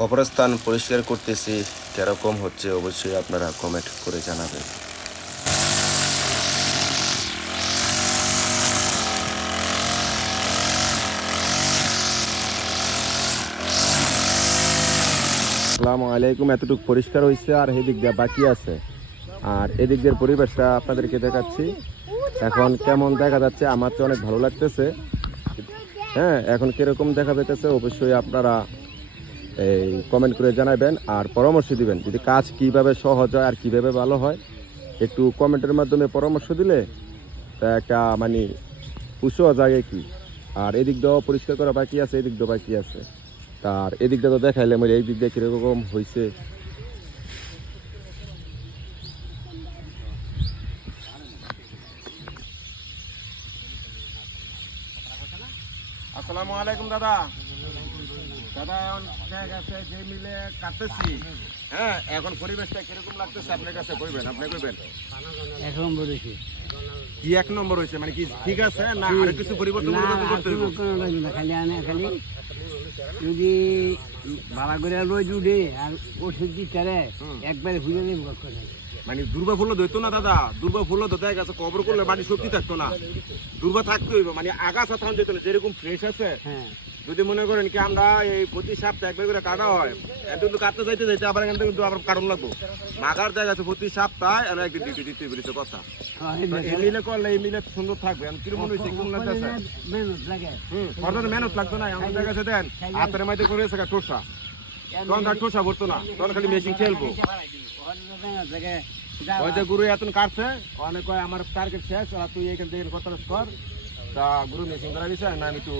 কবরস্থান পরিষ্কার করতেছি, কিরকম হচ্ছে অবশ্যই আপনারা কমেন্ট করে জানাবেন। আসসালামু আলাইকুম। এতটুকু পরিষ্কার হয়েছে আর এদিক দিয়ে বাকি আছে, আর এদিক দিয়ে পরিবেশটা আপনাদেরকে দেখাচ্ছি। এখন কেমন দেখা যাচ্ছে, আমার তো অনেক ভালো লাগতেছে। হ্যাঁ, এখন কিরকম দেখা যাইতেছে অবশ্যই আপনারা এই কমেন্ট করে জানাবেন আর পরামর্শ দিবেন, যদি কাজ কিভাবে সহজ হয় আর কিভাবে ভালো হয় একটু কমেন্টের মাধ্যমে পরামর্শ দিলে তা একটা মানে উৎসাহ জাগে কি। আর এদিক দিয়েও পরিষ্কার করা বাকি আছে, এদিক দিয়েও বাকি আছে। তার এদিক দিয়ে তো দেখাইলে মানে এই দিক দিয়ে কিরকম হয়েছে। আসসালামু আলাইকুম দাদা। দাদা এখন দেখা গেছে যে মিলে কাটতেছি, হ্যাঁ, এখন পরিবেশটা কিরকম লাগতেছে আপনার কাছে কইবেন, আপনি কইবেন। এক নম্বর হয়েছে। কি এক নম্বর হয়েছে মানে কি ঠিক আছে না আর কিছু পরিবর্তন করতে হবে? খালি যদি ভাড়া করে রোজ উঠে আর ওষুধ দিতে একবারে ঘুরে নেব। মানে দুর্বা ফুল ধরতো না দাদা, দুর্বা ফুল তো দেখা গেছে কবর করলে বাড়ি শক্তি থাকতো না, দুর্বা থাকতে হইব মানে আগাছা থাম যেত না, যেরকম ফ্রেশ আছে। হ্যাঁ, যদি মনে করেন কি আমরা এই প্রতি সপ্তাহে একবার করে কাটা হয়, কিন্তু কাটতে যাইতে যাইতে আবার এখান থেকে কিন্তু আবার কারণ লাগবো। মাগার দেখা গেছে প্রতি সপ্তাহে আর একদিন ডিউটি দিতে পেরেছে কথা। এই মিলে করলে এই মিলে সুন্দর থাকবে। আমি কিরকম মনে হয়েছে কোন লাগতেছে? মেহনত লাগে। অর্থাৎ মেহনত লাগতো না, আমার দেখা গেছে দেন হাতের মাঝে করে এসে টোসা, তখন তার টোসা ভরতো না, তখন খালি মেশিন খেলবো। ওই যে গুরু এত কাটছে অনেক কয় আমার টার্গেট শেষ, আর তুই এখান থেকে কথা কর। তা গুরু মেশিন করা দিছে না, আমি একটু